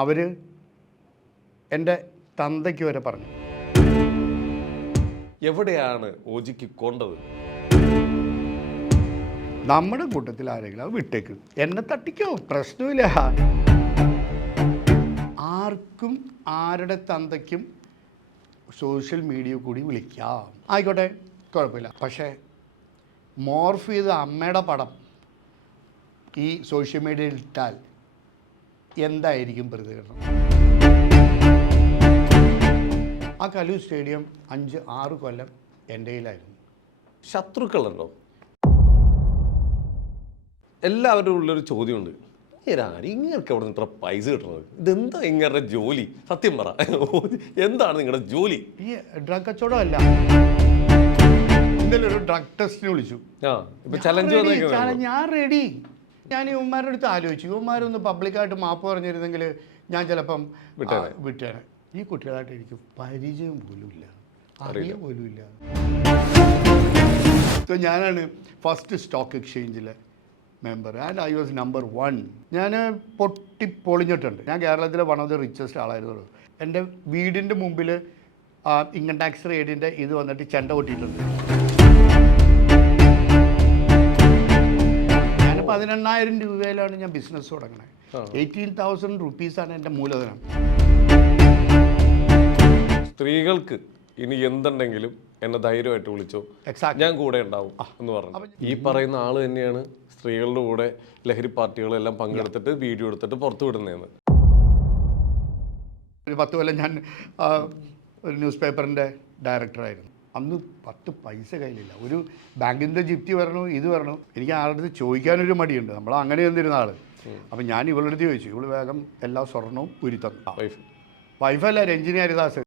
അവർ എൻ്റെ തന്തയ്ക്ക് വരെ പറഞ്ഞു. എവിടെയാണ് ഓജിക്ക് കൊണ്ടത്? നമ്മുടെ കൂട്ടത്തിൽ ആരെങ്കിലും അത് വിട്ടേക്ക്, എന്നെ തട്ടിക്കോ, പ്രശ്നമില്ല. ആർക്കും ആരുടെ തന്തയ്ക്കും സോഷ്യൽ മീഡിയ കൂടി വിളിക്കാം, ആയിക്കോട്ടെ, കുഴപ്പമില്ല. പക്ഷേ മോർഫ് ചെയ്ത് അമ്മയുടെ പടം ഈ സോഷ്യൽ മീഡിയയിൽ ഇട്ടാൽ എന്തായിരിക്കും പ്രതികരണം? ആ കലു സ്റ്റേഡിയം 5-6 കൊല്ലം എൻ്റെ കയ്യിലായിരുന്നു. ശത്രുക്കളുണ്ടോ? എല്ലാവരുടെ ഉള്ളൊരു ചോദ്യമുണ്ട്, ഇങ്ങൾക്ക് എവിടെ നിന്ന് പൈസ കിട്ടുന്നത്? ഇതെന്താ ഇങ്ങനെ ജോലി? സത്യം പറ, എന്താണ് നിങ്ങളുടെ ജോലി? ഈ ഡ്രഗ് കച്ചവടം അല്ല. ഇന്നലെ ഒരു ഡ്രഗ് ടെസ്റ്റിന് വിളിച്ചു. ഞാൻ റെഡി. ഞാൻ ഇവന്മാരുടെ അടുത്ത് ആലോചിച്ചു, ഇവന്മാരൊന്ന് പബ്ലിക്കായിട്ട് മാപ്പ് പറഞ്ഞിരുന്നെങ്കിൽ ഞാൻ ചിലപ്പം വിട്ടേനെ. ഈ കുട്ടികളായിട്ട് എനിക്ക് പരിചയം പോലും ഇല്ല, അറിയാൻ പോലും ഇല്ല. ഞാനാണ് ഫസ്റ്റ് സ്റ്റോക്ക് എക്സ്ചേഞ്ചിലെ member and I was number 1. ഞാൻ പൊളിഞ്ഞിട്ടുണ്ട്. ഞാൻ കേരളത്തിലെ വൺ ഓഫ് ദി റിച്ചസ്റ്റ് ആളായിരുന്നുള്ളൂ. എൻ്റെ വീടിൻ്റെ മുമ്പിൽ ഇൻകം ടാക്സ് റെയ്ഡിൻ്റെ ഇത് വന്നിട്ട് ചെണ്ട കൊട്ടിയിട്ടുണ്ട്. ഞാൻ 18,000 രൂപയിലാണ് ഞാൻ ബിസിനസ് തുടങ്ങണത്. 18,000 റുപ്പീസാണ് എൻ്റെ മൂലധനം. സ്ത്രീകൾക്ക് ഇനി എന്തുണ്ടെങ്കിലും എന്നെ ധൈര്യമായിട്ട് വിളിച്ചോ, ഞാൻ കൂടെ ഉണ്ടാവും എന്ന് പറഞ്ഞു. ഈ പറയുന്ന ആള് തന്നെയാണ് സ്ത്രീകളുടെ കൂടെ ലഹരി പാർട്ടികളെല്ലാം പങ്കെടുത്തിട്ട് വീഡിയോ എടുത്തിട്ട് പുറത്തു വിടുന്നതെന്ന്. ഒരു 10 കൊല്ലം ഞാൻ ഒരു ന്യൂസ് പേപ്പറിൻ്റെ ഡയറക്ടറായിരുന്നു. അന്ന് 10 പൈസ കയ്യിലില്ല. ഒരു ബാങ്കിൻ്റെ ജിപ്തി വരണു, ഇത് വരണു. എനിക്ക് ആളുടെ അടുത്ത് ചോദിക്കാനൊരു മടിയുണ്ട്, നമ്മൾ അങ്ങനെ വന്നിരുന്ന ആൾ. അപ്പം ഞാൻ ഇവളുടെ അടുത്ത് ചോദിച്ചു, ഇവള് വേഗം എല്ലാ സ്വർണവും ഉരി തന്നു. വൈഫല്ല, രഞ്ജിനി ഹരിദാസ്.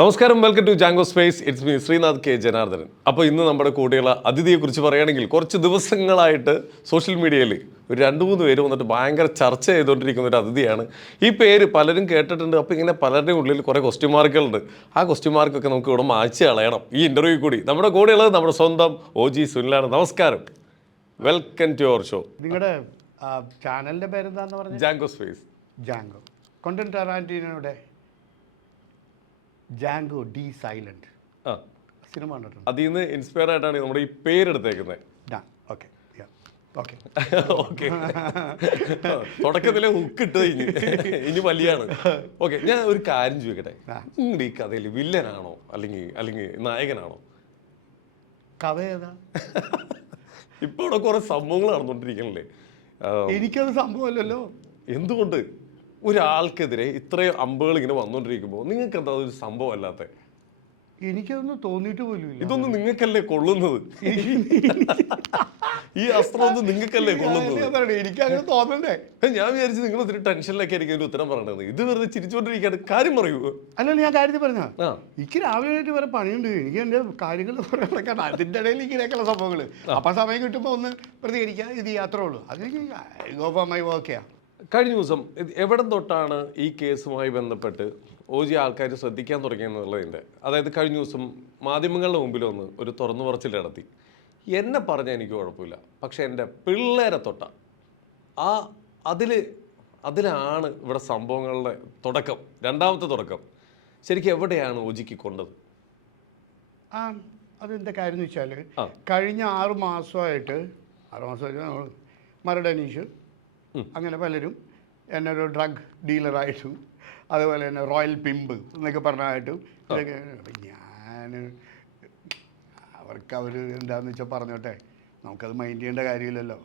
നമസ്കാരം, welcome to Jango space. It's me Sreenath K Janardhanan. അപ്പോൾ ഇന്ന് നമ്മുടെ കൂടെയുള്ള അതിഥിയെക്കുറിച്ച് പറയുകയാണെങ്കിൽ, കുറച്ച് ദിവസങ്ങളായിട്ട് സോഷ്യൽ മീഡിയയിൽ ഒരു 2-3 പേര് വന്നിട്ട് ഭയങ്കര ചർച്ച ചെയ്തുകൊണ്ടിരിക്കുന്ന ഒരു അതിഥിയാണ്. ഈ പേര് പലരും കേട്ടിട്ടുണ്ട്. അപ്പോൾ ഇങ്ങനെ പലരുടെയും ഉള്ളിൽ കുറേ ക്വസ്റ്റ്യൻ മാർക്കുകളുണ്ട്. ആ ക്വസ്റ്റ്ൻ മാർക്കൊക്കെ നമുക്ക് ഇവിടെ മായ്ച്ച് കളയണം ഈ ഇൻ്റർവ്യൂ കൂടി. നമ്മുടെ കൂടെയുള്ളത് നമ്മുടെ സ്വന്തം OG സുനിലാണ്. നമസ്കാരം, വെൽക്കം ടു അവർ ഷോ. നിങ്ങളുടെ ചാനലിൻ്റെ പേരെന്താന്ന് പറഞ്ഞു? Django space. ജാങ്കോ. ക്വന്റൻ ടാറാന്റീനോയുടെ ജാങ്കോ ഡി സൈലന്റ് സിനിമ കണ്ടിട്ടുണ്ട്. അതിൽ നിന്ന് ഇൻസ്പയർ ആയിട്ടാണ് നമ്മുടെ ഈ പേരെടുത്തേക്കുന്നത്. ഓക്കെ, തുടക്കത്തിലെ ഹുക്കിട്ട് ഇനി വലിയാണ്. ഓക്കെ, ഞാൻ ഒരു കാര്യം ചോദിക്കട്ടെ, നിങ്ങളുടെ ഈ കഥയിൽ വില്ലനാണോ അല്ലെങ്കിൽ നായകനാണോ? കഥ ഏതാ? ഇപ്പൊ ഇവിടെ കുറെ സംഭവങ്ങൾ നടന്നുകൊണ്ടിരിക്കണല്ലേ? എനിക്കത് സംഭവമല്ലല്ലോ. എന്തുകൊണ്ട് ഒരാൾക്കെതിരെ ഇത്രയും അമ്പുകൾ ഇങ്ങനെ വന്നുകൊണ്ടിരിക്കുമ്പോൾ നിങ്ങൾക്ക് എന്താ ഒരു സംഭവം അല്ലാത്ത? എനിക്കതൊന്നും തോന്നിയിട്ട് പോലും ഇല്ല. ഇതൊന്നും നിങ്ങൾക്കല്ലേ കൊള്ളുന്നത്? ഈ അസ്ത്രമൊന്നും നിങ്ങൾക്കല്ലേ കൊള്ളുന്നത്? എനിക്കങ്ങനെ തോന്നണ്ടേ? ഞാൻ വിചാരിച്ചു നിങ്ങൾ ഒത്തിരി ടെൻഷനിലൊക്കെ ആയിരിക്കും ഒരു ഉത്തരം പറയണത്. ഇത് വെറുതെ ചിരിച്ചുകൊണ്ടിരിക്കുകയാണ്. കാര്യം പറയൂ. അല്ലല്ല, ഞാൻ കാര്യത്തിൽ പറഞ്ഞ എനിക്ക് രാവിലെ ആയിട്ട് വേറെ പണിയുണ്ട്. എനിക്ക് എൻ്റെ കാര്യങ്ങൾ പറയാൻ അതിൻ്റെ ഇടയിൽ ഇങ്ങനെയൊക്കെയുള്ള സംഭവങ്ങൾ. അപ്പം സമയം കിട്ടുമ്പോൾ ഒന്ന് പ്രതികരിക്കുക, ഇത് യാത്രേ ഉള്ളൂ. അത് ഗോപമായി ഓക്കെയാണ്. കഴിഞ്ഞ ദിവസം എവിടെ തൊട്ടാണ് ഈ കേസുമായി ബന്ധപ്പെട്ട് OG ആൾക്കാർ ശ്രദ്ധിക്കാൻ തുടങ്ങിയെന്നുള്ളതിൻ്റെ, അതായത് കഴിഞ്ഞ ദിവസം മാധ്യമങ്ങളുടെ മുമ്പിൽ വന്ന് ഒരു തുറന്നു പറച്ചിൽ നടത്തി. എന്നെ പറഞ്ഞാൽ എനിക്ക് കുഴപ്പമില്ല, പക്ഷെ എൻ്റെ പിള്ളേരെ തൊട്ട അതിലാണ് ഇവിടെ സംഭവങ്ങളുടെ തുടക്കം, രണ്ടാമത്തെ തുടക്കം. ശരിക്കും എവിടെയാണ് OGക്ക് കൊണ്ടത്? അതെന്താ കാര്യം എന്ന് വെച്ചാൽ, കഴിഞ്ഞ 6 മാസമായിട്ട് മരടനീഷ് അങ്ങനെ പലരും എന്നെ ഒരു ഡ്രഗ് ഡീലറായിട്ടും അതുപോലെ തന്നെ റോയൽ പിമ്പ് എന്നൊക്കെ പറഞ്ഞായിട്ടും ഇതൊക്കെ. ഞാൻ അവർ എന്താണെന്ന് വെച്ചാൽ പറഞ്ഞോട്ടെ, നമുക്കത് മൈൻഡ് ചെയ്യേണ്ട കാര്യമില്ലല്ലോ.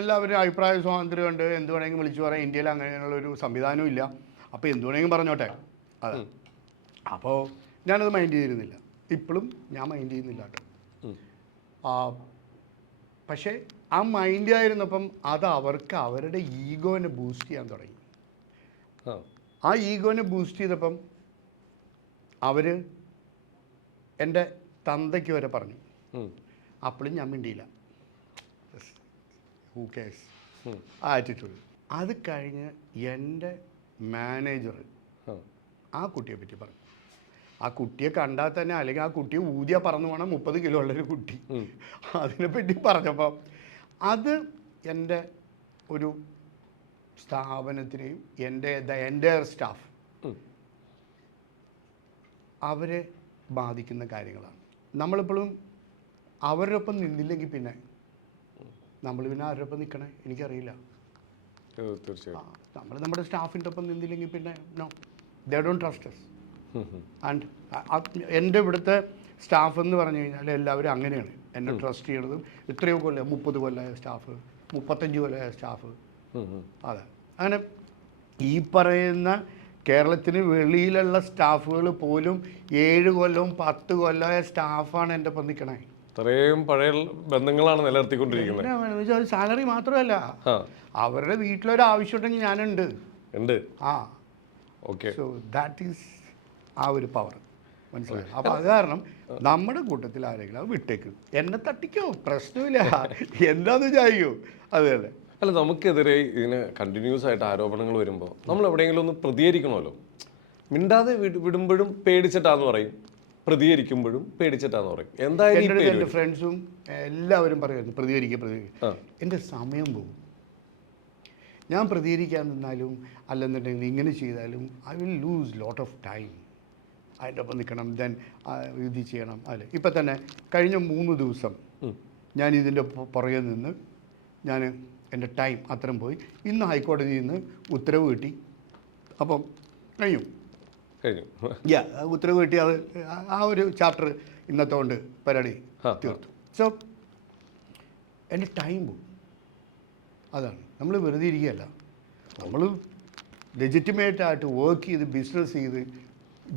എല്ലാവരും അഭിപ്രായ സ്വാതന്ത്ര്യമുണ്ട്, എന്ത് വേണമെങ്കിലും വിളിച്ചു പറയാം. ഇന്ത്യയിൽ അങ്ങനെയുള്ളൊരു സംവിധാനവും ഇല്ല. അപ്പോൾ എന്ത് വേണമെങ്കിലും പറഞ്ഞോട്ടെ. അതെ, അപ്പോൾ ഞാനത് മൈൻഡ് ചെയ്തിരുന്നില്ല. ഇപ്പോഴും ഞാൻ മൈൻഡ് ചെയ്യുന്നില്ല കേട്ടോ. പക്ഷേ ആ മൈൻഡ് ആയിരുന്നപ്പം അത് അവർക്ക് അവരുടെ ഈഗോനെ ബൂസ്റ്റ് ചെയ്യാൻ തുടങ്ങി. ആ ഈഗോനെ ബൂസ്റ്റ് ചെയ്തപ്പം അവർ എൻ്റെ തന്തയ്ക്ക് വരെ പറഞ്ഞു. അപ്പോഴും ഞാൻ മിണ്ടിയില്ല. ഹൂ കേഴ്സ് ആ ആറ്റിറ്റ്യൂഡ്. അത് കഴിഞ്ഞ് എൻ്റെ മാനേജർ ആ കുട്ടിയെ പറ്റി പറഞ്ഞു. ആ കുട്ടിയെ കണ്ടാൽ തന്നെ, അല്ലെങ്കിൽ ആ കുട്ടിയെ ഊതിയ പറന്നു പോകണം 30 കിലോ ഉള്ളൊരു കുട്ടി. അതിനെപ്പറ്റി പറഞ്ഞപ്പോൾ അത് എൻ്റെ ഒരു സ്ഥാപനത്തിനെയും എൻ്റെ സ്റ്റാഫ് അവരെ ബാധിക്കുന്ന കാര്യങ്ങളാണ്. നമ്മളിപ്പോഴും അവരുടെ ഒപ്പം നിന്നില്ലെങ്കിൽ പിന്നെ നമ്മൾ പിന്നെ ആരുടെ ഒപ്പം നിൽക്കണേ എനിക്കറിയില്ല. തീർച്ചയായും നമ്മൾ നമ്മുടെ സ്റ്റാഫിൻ്റെ ഒപ്പം നിന്നില്ലെങ്കിൽ പിന്നെ no, they don't trust us. And എൻ്റെ ഇവിടുത്തെ സ്റ്റാഫ് എന്ന് പറഞ്ഞു കഴിഞ്ഞാൽ എല്ലാവരും അങ്ങനെയാണ് എന്നെ ട്രസ്റ്റ് ചെയ്യണതും. എത്രയോ കൊല്ലം 30 കൊല്ലമായ സ്റ്റാഫ്, 35 കൊല്ലമായ സ്റ്റാഫ്. അതെ, അങ്ങനെ ഈ പറയുന്ന കേരളത്തിന് വെളിയിലുള്ള സ്റ്റാഫുകൾ പോലും 7 കൊല്ലവും 10 കൊല്ലമായ സ്റ്റാഫാണ് എൻ്റെ ഒപ്പം നിൽക്കണേ. ഇത്രയും പഴയ ബന്ധങ്ങളാണ് നിലനിർത്തിക്കൊണ്ടിരിക്കുന്നത്. സാലറി മാത്രമല്ല, അവരുടെ വീട്ടിലൊരു ആവശ്യം ഉണ്ടെങ്കിൽ ഞാനുണ്ട്. ആ ഓക്കെ, സോ ദാറ്റ് ഈസ് ആ ഒരു പവർ, മനസ്സിലായി. അപ്പോൾ അത് കാരണം നമ്മുടെ കൂട്ടത്തിൽ ആരെങ്കിലും അത് വിട്ടേക്കും, എന്നെ തട്ടിക്കോ, പ്രശ്നമില്ല, എന്താന്ന് വിചാരിക്കോ. അത് തന്നെ. അല്ല, നമുക്കെതിരെ ഇതിന് കണ്ടിന്യൂസ് ആയിട്ട് ആരോപണങ്ങൾ വരുമ്പോൾ നമ്മൾ എവിടെയെങ്കിലും ഒന്ന് പ്രതികരിക്കണമല്ലോ. മിണ്ടാതെ വിടുമ്പോഴും പേടിച്ചിട്ടാന്ന് പറയും, പ്രതികരിക്കുമ്പോഴും പേടിച്ചിട്ടാന്ന് പറയും. എന്തായാലും എൻ്റെ ഫ്രണ്ട്സും എല്ലാവരും പറയുന്നത് പ്രതികരിക്കുക. എൻ്റെ സമയം പോകും. ഞാൻ പ്രതികരിക്കാൻ നിന്നാലും അല്ലെന്നുണ്ടെങ്കിൽ ഇങ്ങനെ ചെയ്താലും I will loose lot of time. അതിൻ്റെ ഒപ്പം നിൽക്കണം, ദെൻ ഇത് ചെയ്യണം. അല്ലേ, ഇപ്പം തന്നെ കഴിഞ്ഞ 3 ദിവസം ഞാൻ ഇതിൻ്റെ പുറകെ നിന്ന് ഞാൻ എൻ്റെ ടൈം അത്രയും പോയി. ഇന്ന് ഹൈക്കോടതിയിൽ നിന്ന് ഉത്തരവ് കിട്ടി. അപ്പം കഴിഞ്ഞു. ഉത്തരവ് കിട്ടി. അത് ആ ഒരു ചാപ്റ്റർ ഇന്നത്തെ കൊണ്ട് പരിപാടി തീർത്തു. സോ എൻ്റെ ടൈം പോകും. അതാണ്, നമ്മൾ വെറുതെ ഇരിക്കുകയല്ല, നമ്മൾ ലെജിറ്റിമേറ്റായിട്ട് വർക്ക് ചെയ്ത് ബിസിനസ് ചെയ്ത്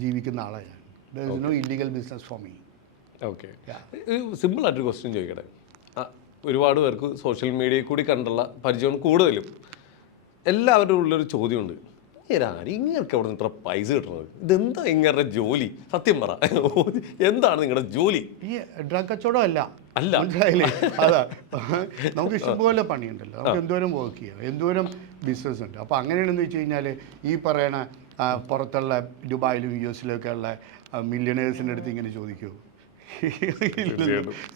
ജീവിക്കുന്ന ആളാണ് ഞാൻ. There is no illegal business for me. Okay, സിമ്പിളായിട്ടൊരു ക്വസ്റ്റ്യൻ ചോദിക്കട്ടെ. ഒരുപാട് പേർക്ക് സോഷ്യൽ മീഡിയയിൽ കൂടി കണ്ടുള്ള പരിചയം കൂടുതലും എല്ലാവരുടെ ഉള്ളൊരു ചോദ്യമുണ്ട്, ഇങ്ങൾക്ക് അവിടെ നിന്ന് ഇത്ര പൈസ കിട്ടുന്നത്, ഇതെന്താ ഇങ്ങനെ ജോലി? സത്യം പറ, എന്താണ് നിങ്ങളുടെ ജോലി? ഈ ഡ്രഗ് കച്ചവടം അല്ല, മനസ്സിലായില്ലേ? അതാ, നമുക്ക് ഇഷ്ടംപോലെ പണിയുണ്ടല്ലോ, നമുക്ക് എന്തോരം വർക്ക് ചെയ്യാം, എന്തോരം ബിസിനസ് ഉണ്ട്. അപ്പോൾ അങ്ങനെയാണെന്ന് വെച്ച് കഴിഞ്ഞാൽ ഈ പറയണ പുറത്തുള്ള ദുബായിലും US-ലും ഒക്കെ ഉള്ള മില്യണേഴ്സിൻ്റെ അടുത്ത് ഇങ്ങനെ ചോദിക്കുമോ?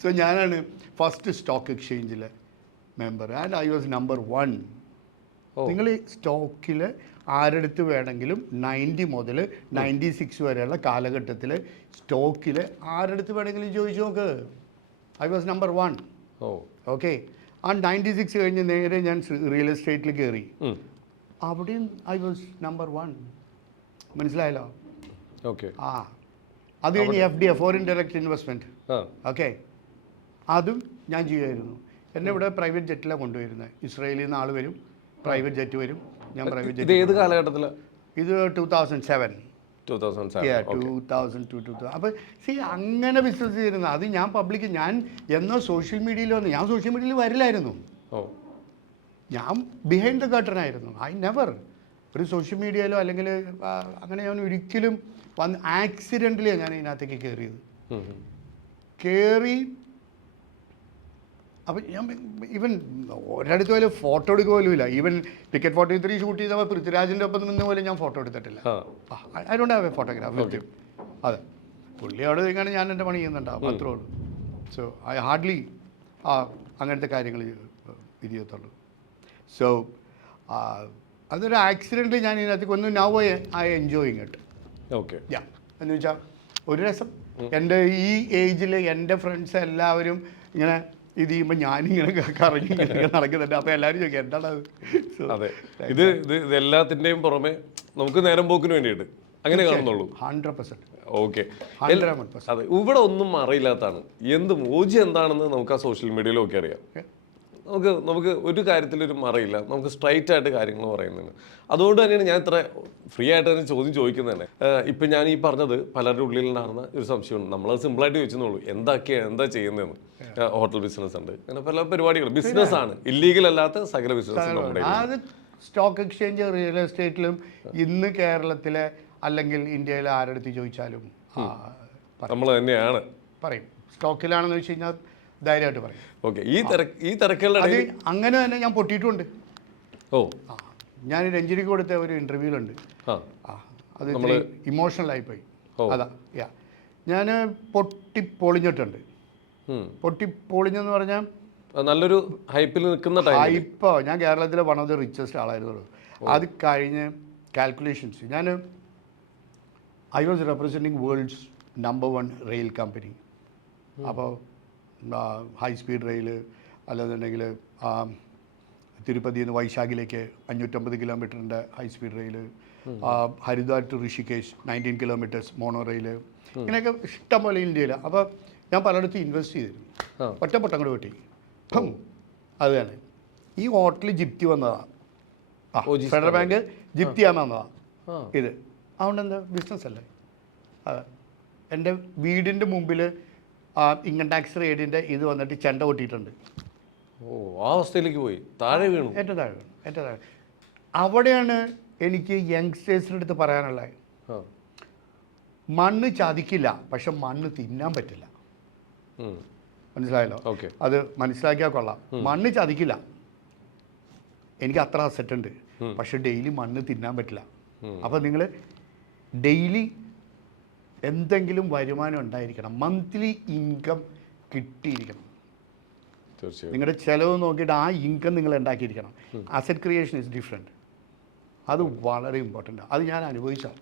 സോ ഞാനാണ് ഫസ്റ്റ് സ്റ്റോക്ക് എക്സ്ചേഞ്ചിലെ member and I was number 1. നിങ്ങൾ ഈ സ്റ്റോക്കിൽ ആരെടുത്ത് വേണമെങ്കിലും 90 മുതൽ 96 വരെയുള്ള കാലഘട്ടത്തിൽ സ്റ്റോക്കിൽ ആരെടുത്ത് വേണമെങ്കിലും ചോദിച്ചു നോക്ക്. I was number 1. ഓക്കെ, ആ 96 കഴിഞ്ഞ് നേരെ ഞാൻ റിയൽ എസ്റ്റേറ്റിൽ കയറി. അവിടെയും ഐ വാസ് നമ്പർ 1. മനസ്സിലായല്ലോ? ഓക്കെ. അത് കഴിഞ്ഞ് FDI, foreign direct investment. Okay, അതും ഞാൻ ചെയ്യുമായിരുന്നു. എന്നെ ഇവിടെ പ്രൈവറ്റ് ജെറ്റിലാണ് കൊണ്ടുവരുന്നത്. ഇസ്രായേലിൽ നിന്ന് ആൾ വരും, പ്രൈവറ്റ് ജെറ്റ് വരും, ഞാൻ പ്രൈവറ്റ് ജെറ്റ്. ഏത് കാലഘട്ടത്തിലാണ് ഇത്? 2007. 2002. അപ്പോൾ അങ്ങനെ ബിസിനസ് ചെയ്യുന്നത്. അത് ഞാൻ പബ്ലിക്, ഞാൻ എന്നോ സോഷ്യൽ മീഡിയയിൽ വന്നു. ഞാൻ സോഷ്യൽ മീഡിയയിൽ വരില്ലായിരുന്നു, ഞാൻ ബിഹൈൻഡ് ദ കർട്ടനായിരുന്നു. ഐ നെവർ ഒരു സോഷ്യൽ മീഡിയയിലോ അല്ലെങ്കിൽ അങ്ങനെ ഞാൻ ഒരിക്കലും വന്ന് ആക്സിഡൻ്റലി ഞാൻ ഇതിനകത്തേക്ക് കയറി. അപ്പം ഞാൻ ഈവൻ ഒരിടത്ത് പോലും ഫോട്ടോ എടുക്കുക പോലും ഇല്ല. ഈവൻ ടിക്കറ്റ് 43 ഷൂട്ട് ചെയ്തപ്പോൾ പൃഥ്വിരാജിൻ്റെ ഒപ്പം നിന്ന് പോലും ഞാൻ ഫോട്ടോ എടുത്തിട്ടില്ല. I don't have A photograph with him. അതെ, പുള്ളി അവിടെ നിൽക്കുകയാണ്, ഞാൻ എൻ്റെ പണി ചെയ്യുന്നുണ്ടാവും, അത്രേ ഉള്ളൂ. സോ ഐ ഹാർഡ്ലി അങ്ങനത്തെ കാര്യങ്ങൾ ഇത് ചെയ്യത്തുള്ളൂ. സോ അതൊരു ആക്സിഡൻ്റ് ഞാൻ ഇതിനകത്തേക്ക് വന്നു. Now I enjoying it. Okay, എന്ന് വെച്ചാൽ ഒരു രസം. എൻ്റെ ഈ ഏജിൽ എൻ്റെ ഫ്രണ്ട്സ് എല്ലാവരും ഇങ്ങനെ ഇത് ചെയ്യുമ്പോൾ ഞാനിങ്ങനെ കറങ്ങി നടക്കുന്നുണ്ട്. അപ്പോൾ എല്ലാവരും ചോദിക്കും എന്താണത്. അതെ, ഇത് എല്ലാത്തിൻ്റെയും പുറമെ നമുക്ക് നേരം പോക്കിന് വേണ്ടിയിട്ട് അങ്ങനെ കാണുന്നുള്ളൂ. 100%. ഓക്കെ, 100%. അതെ, ഇവിടെ ഒന്നും അറിയില്ലാത്തതാണ്. എന്തും ഓജി എന്താണെന്ന് നമുക്ക് ആ സോഷ്യൽ മീഡിയയിലൊക്കെ അറിയാം. നമുക്ക് ഒരു കാര്യത്തിലൊരു മറയില്ല, നമുക്ക് സ്ട്രൈറ്റ് ആയിട്ട് കാര്യങ്ങൾ പറയുന്നതാണ്. അതുകൊണ്ട് തന്നെയാണ് ഞാൻ ഇത്ര ഫ്രീ ആയിട്ട് തന്നെ ചോദ്യം ചോദിക്കുന്നത് തന്നെ. ഇപ്പം ഞാൻ ഈ പറഞ്ഞത് പലരുടെ ഉള്ളിലുണ്ടാകുന്ന ഒരു സംശയമുണ്ട്. നമ്മളത് സിമ്പിളായിട്ട് ചോദിച്ചെന്നുള്ളൂ, എന്താ ചെയ്യുന്നതെന്ന്. ഹോട്ടൽ ബിസിനസ് ഉണ്ട്, അങ്ങനെ പല പരിപാടികൾ. ബിസിനസ്സാണ്, ഇല്ലീഗൽ അല്ലാത്ത സകല ബിസിനസ് നമ്മുടെ. അത് സ്റ്റോക്ക് എക്സ്ചേഞ്ച്, റിയൽ എസ്റ്റേറ്റിലും ഇന്ന് കേരളത്തിലെ അല്ലെങ്കിൽ ഇന്ത്യയിലെ ആരെടുത്ത് ചോദിച്ചാലും നമ്മൾ തന്നെയാണ് പറയും. സ്റ്റോക്കിലാണെന്ന് വെച്ച് കഴിഞ്ഞാൽ ധൈര്യമായിട്ട് പറയും. ഓക്കെ, ഈ തിരക്കുകളുടെ അങ്ങനെ തന്നെ ഞാൻ പൊട്ടിയിട്ടുണ്ട്. ഞാൻ രഞ്ജിനിക്ക് കൊടുത്ത ഒരു ഇൻ്റർവ്യൂലുണ്ട്. അത് ഇമോഷണൽ ആയിപ്പോയി. അതാ യാ ഞാൻ പൊട്ടിപ്പൊളിഞ്ഞിട്ടുണ്ട്. പൊട്ടിപ്പൊളിഞ്ഞെന്ന് പറഞ്ഞാൽ നല്ലൊരു ഹൈപ്പിൽ നിൽക്കുന്ന ടൈം. ഇപ്പോൾ ഞാൻ കേരളത്തിലെ വൺ ഓഫ് ദി റിച്ചസ്റ്റ് ആളായിരുന്നുള്ളൂ. അത് കഴിഞ്ഞ് calculations I was representing world's number 1 rail company. അപ്പോൾ ഹൈ സ്പീഡ് റെയിൽ അല്ലെന്നുണ്ടെങ്കിൽ തിരുപ്പതിയിൽ നിന്ന് വൈശാഖിലേക്ക് 550 കിലോമീറ്ററിൻ്റെ high speed rail, Haridwar to Rishikesh 19 kilometres monorail, ഇങ്ങനെയൊക്കെ ഇഷ്ടം പോലെ ഇന്ത്യയിൽ. അപ്പോൾ ഞാൻ പലയിടത്തും ഇൻവെസ്റ്റ് ചെയ്തിരുന്നു. ഒറ്റപ്പെട്ടം കൂടെ വെട്ടി അത് തന്നെ. ഈ ഹോട്ടൽ ജിപ്തി വന്നതാണ്. ഫെഡറൽ ബാങ്ക് ജിപ്തി ചെയ്യാൻ വന്നതാണ് ഇത്. അതുകൊണ്ട് എന്താ ബിസിനസ് അല്ലേ. അതെ, എൻ്റെ വീടിൻ്റെ മുമ്പിൽ ഇൻകം ടാക്സ് റേഡിൻ്റെ ഇത് വന്നിട്ട് ചെണ്ട കൊട്ടിയിട്ടുണ്ട്. ആ അവസ്ഥയിലേക്ക് പോയി, താഴെ വീണു. ഏറ്റവും താഴെ. അവിടെയാണ് എനിക്ക് യങ്സ്റ്റേഴ്സിൻ്റെ അടുത്ത് പറയാനുള്ളത്. മണ്ണ് ചതിക്കില്ല, പക്ഷെ മണ്ണ് തിന്നാൻ പറ്റില്ല. മനസ്സിലായല്ലോ? അത് മനസ്സിലാക്കിയാൽ കൊള്ളാം. മണ്ണ് ചതിക്കില്ല, എനിക്ക് അത്ര അസറ്റ് ഉണ്ട്, പക്ഷെ ഡെയിലി മണ്ണ് തിന്നാൻ പറ്റില്ല. അപ്പോൾ നിങ്ങൾ ഡെയിലി എന്തെങ്കിലും വരുമാനം ഉണ്ടായിരിക്കണം, മന്ത്ലി ഇൻകം കിട്ടിയിരിക്കണം. നിങ്ങളുടെ ചിലവ് നോക്കിയിട്ട് ആ ഇൻകം നിങ്ങൾ ഉണ്ടാക്കിയിരിക്കണം. Asset creation is different. അത് വളരെ ഇമ്പോർട്ടൻ്റ്. അത് ഞാൻ അനുഭവിച്ചാണ്.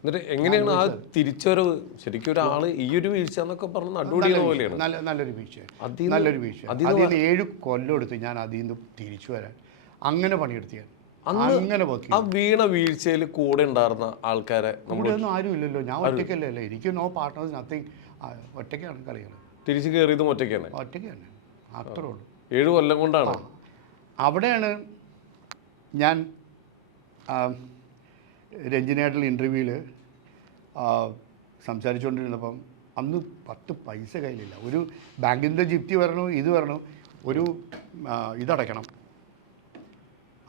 എന്നിട്ട് എങ്ങനെയാണ് ആ തിരിച്ചുവരവ്? ശരിക്കും ഒരാള് ഈ ഒരു വീഴ്ച എന്നൊക്കെ പറഞ്ഞ അടിപൊളി പോലെയാണ്. നല്ലൊരു വീഴ്ച. അതിൽ 7 കൊല്ലം എടുത്ത് ഞാൻ അതിൽ നിന്ന് തിരിച്ചു വരാൻ അങ്ങനെ പണിയെടുത്ത് ഞാൻ അങ്ങനെ ആ വീണ വീഴ്ചയിൽ കൂടെ ഉണ്ടായിരുന്ന ആൾക്കാരെ നമ്മുടെ ഒന്നും ആരും ഇല്ലല്ലോ. ഞാൻ ഒറ്റയ്ക്കല്ലേ. എനിക്ക് നോ പാർട്ട്നേഴ്സ്, നത്തിങ്. ഒറ്റയ്ക്കാണ് കളികൾ. തിരിച്ചു കയറിയതും ഒറ്റയ്ക്കാണ്. അത്രേ ഉള്ളൂ. 7 കൊല്ലം കൊണ്ടാണ്. അവിടെയാണ് ഞാൻ രഞ്ജിനിയായിട്ടുള്ള ഇൻ്റർവ്യൂവിൽ സംസാരിച്ചുകൊണ്ടിരുന്നപ്പം അന്ന് 10 പൈസ കയ്യിലില്ല. ഒരു ബാങ്കിൻ്റെ ജിപ്തി വരണു, ഇത് വരണു, ഒരു ഇതടയ്ക്കണം.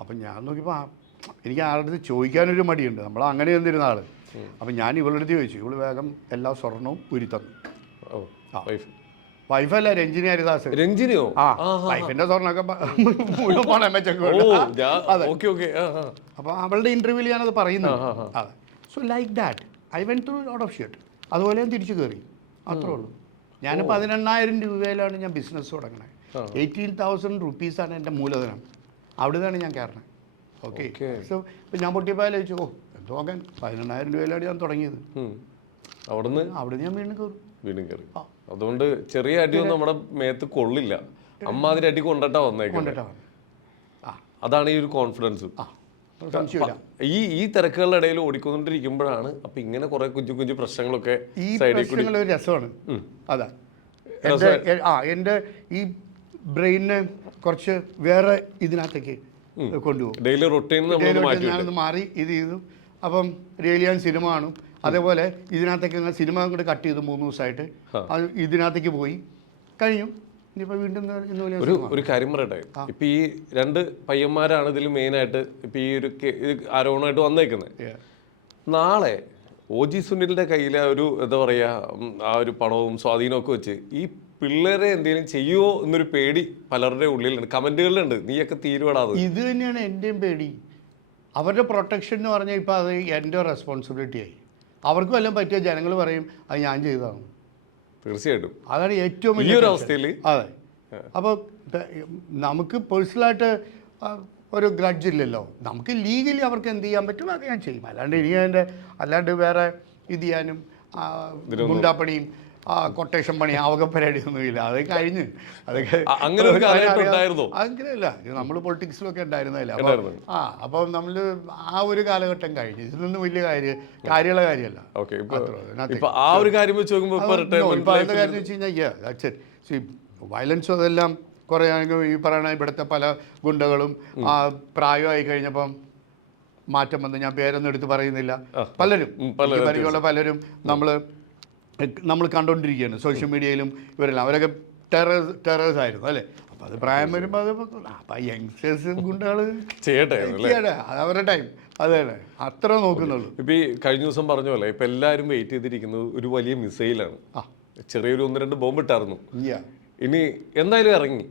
അപ്പം ഞാൻ നോക്കിയപ്പോൾ എനിക്ക് ആളുടെ അടുത്ത് ചോദിക്കാനൊരു മടിയുണ്ട്. നമ്മൾ അങ്ങനെ വന്നിരുന്ന ആൾ. അപ്പം ഞാൻ ഇവളുടെ അടുത്ത് ചോദിച്ചു. ഇവള് വേഗം എല്ലാ സ്വർണവും ഉരുത്തന്നു. വൈഫല്ല, രഞ്ജിനി ഹരിദാസ്. രഞ്ജിനിയോ? വൈഫിന്റെ സ്വർണ്ണമൊക്കെ മുഴുവൻ പണം വെച്ചൊക്കെ. അപ്പോൾ അവളുടെ ഇന്റർവ്യൂവിൽ ഞാനത് പറയുന്നു. അതെ. So like that I went through lot of shit. അതുപോലെ ഞാൻ തിരിച്ചു കയറി. അത്രേ ഉള്ളൂ. ഞാൻ 18,000 രൂപയിലാണ് ഞാൻ ബിസിനസ് തുടങ്ങണത്. 18,000 റുപ്പീസാണ് എൻ്റെ മൂലധനം. അവിടെ നിന്നാണ് ഞാൻ കയറണത്. ഓക്കെ. സോ ഇപ്പം ഞാൻ പൊട്ടിയപ്പോൾ ചോദിച്ചു, എന്തോ നോക്കാൻ 18,000 രൂപയിലാണ് ഞാൻ തുടങ്ങിയത്. അവിടെ ഞാൻ വീണ്ടും കയറി. അതുകൊണ്ട് ചെറിയ അടിയൊന്നും നമ്മുടെ മേത്ത് കൊള്ളില്ല. അമ്മാതിരി അടി കൊണ്ടിട്ടാ വന്നേക്കുന്നത്. അതാണ് ഈ ഒരു കോൺഫിഡൻസ്. ഈ തിരക്കുകളുടെ ഇടയിൽ ഓടിക്കൊണ്ടിരിക്കുമ്പോഴാണ് അപ്പൊ ഇങ്ങനെ കുറെ കുഞ്ഞു പ്രശ്നങ്ങളൊക്കെ ഒരു രസമാണ്. അതാ എൻ്റെ ഈ ബ്രെയിനിനെ കുറച്ച് വേറെ ഇതിനകത്തേക്ക് കൊണ്ടുപോകും. ഡെയിലി റൊട്ടീൻ മാറി ഇത് ചെയ്തു. അപ്പം റിയലി ഞാൻ സിനിമ കാണും. അതേപോലെ ഇതിനകത്തേക്ക് സിനിമ കൂടെ കട്ട് ചെയ്തു 3 ദിവസമായിട്ട്. അത് ഇതിനകത്തേക്ക് പോയി കഴിഞ്ഞു. ഇനിയിപ്പോൾ വീണ്ടും ഒരു കാര്യം പറയട്ടെ. ഇപ്പൊ ഈ 2 പയ്യന്മാരാണ് ഇതിൽ മെയിനായിട്ട് ഇപ്പൊ ഈ ഒരു ആരോപണമായിട്ട് വന്നേക്കുന്നത്. നാളെ OG സുനിലിന്റെ കയ്യിലെ ഒരു എന്താ പറയാ ആ ഒരു പണവും സ്വാധീനവും ഒക്കെ വെച്ച് ഈ പിള്ളേരെ എന്തെങ്കിലും ചെയ്യുമോ എന്നൊരു പേടി പലരുടെ ഉള്ളിലുണ്ട്, കമന്റുകളിലുണ്ട്. നീയൊക്കെ തീരുമാനാത്. ഇത് തന്നെയാണ് എൻ്റെയും പേടി. അവരുടെ പ്രൊട്ടക്ഷൻ എന്ന് പറഞ്ഞാൽ ഇപ്പം അത് എൻ്റെ റെസ്പോൺസിബിലിറ്റി ആയി. അവർക്ക് വല്ലതും പറ്റിയ ജനങ്ങൾ പറയും അത് ഞാൻ ചെയ്തതാണ്. തീർച്ചയായിട്ടും അതാണ് ഏറ്റവും വലിയ അവസ്ഥയിൽ. അതെ. അപ്പോൾ നമുക്ക് പേഴ്സണലായിട്ട് ഒരു ഗ്രഡ്ജ് ഇല്ലല്ലോ. നമുക്ക് ലീഗലി അവർക്ക് എന്ത് ചെയ്യാൻ പറ്റും അത് ഞാൻ ചെയ്യും. അല്ലാണ്ട് വേറെ ഇത് ചെയ്യാനും മുണ്ടാപ്പണിയും കൊട്ടേഷൻ പണി ആവക പരിപാടിയൊന്നുമില്ല. അത് കഴിഞ്ഞ് അതൊക്കെ അങ്ങനെയല്ല. നമ്മൾ പൊളിറ്റിക്സിലൊക്കെ ഉണ്ടായിരുന്നില്ല. അപ്പോൾ നമ്മൾ ആ ഒരു കാലഘട്ടം കഴിഞ്ഞു. ഇതിലൊന്നും വലിയ കാര്യമുള്ള കാര്യമല്ല. വയലൻസും അതെല്ലാം കുറേ ഈ പറയണ ഇവിടുത്തെ പല ഗുണ്ടകളും പ്രായമായി കഴിഞ്ഞപ്പം മാറ്റം വന്ന്, ഞാൻ പേരൊന്നും എടുത്ത് പറയുന്നില്ല, പലരും പരിചയമുള്ള പലരും നമ്മൾ കണ്ടുകൊണ്ടിരിക്കുകയാണ് സോഷ്യൽ മീഡിയയിലും ഇവരെല്ലാം. അവരൊക്കെ ടെറേഴ്സ് ആയിരുന്നു അല്ലേ. അപ്പം അത് പ്രായം വരുമ്പോൾ അത് അപ്പം യങ്സ്റ്റേഴ്സ് ഗുണ്ടകൾ ചെയ്യട്ടെ, അത് അവരുടെ ടൈം. അതെ, അത്ര നോക്കുന്നുള്ളൂ. ഇപ്പം ഈ കഴിഞ്ഞ ദിവസം പറഞ്ഞ പോലെ ഇപ്പം എല്ലാവരും വെയിറ്റ് ചെയ്തിരിക്കുന്നത് ഒരു വലിയ മിസൈലാണ്. ചെറിയൊരു 1-2 ബോംബ് ഇട്ടായിരുന്നു. ഇനി എന്തായാലും ഇറങ്ങി.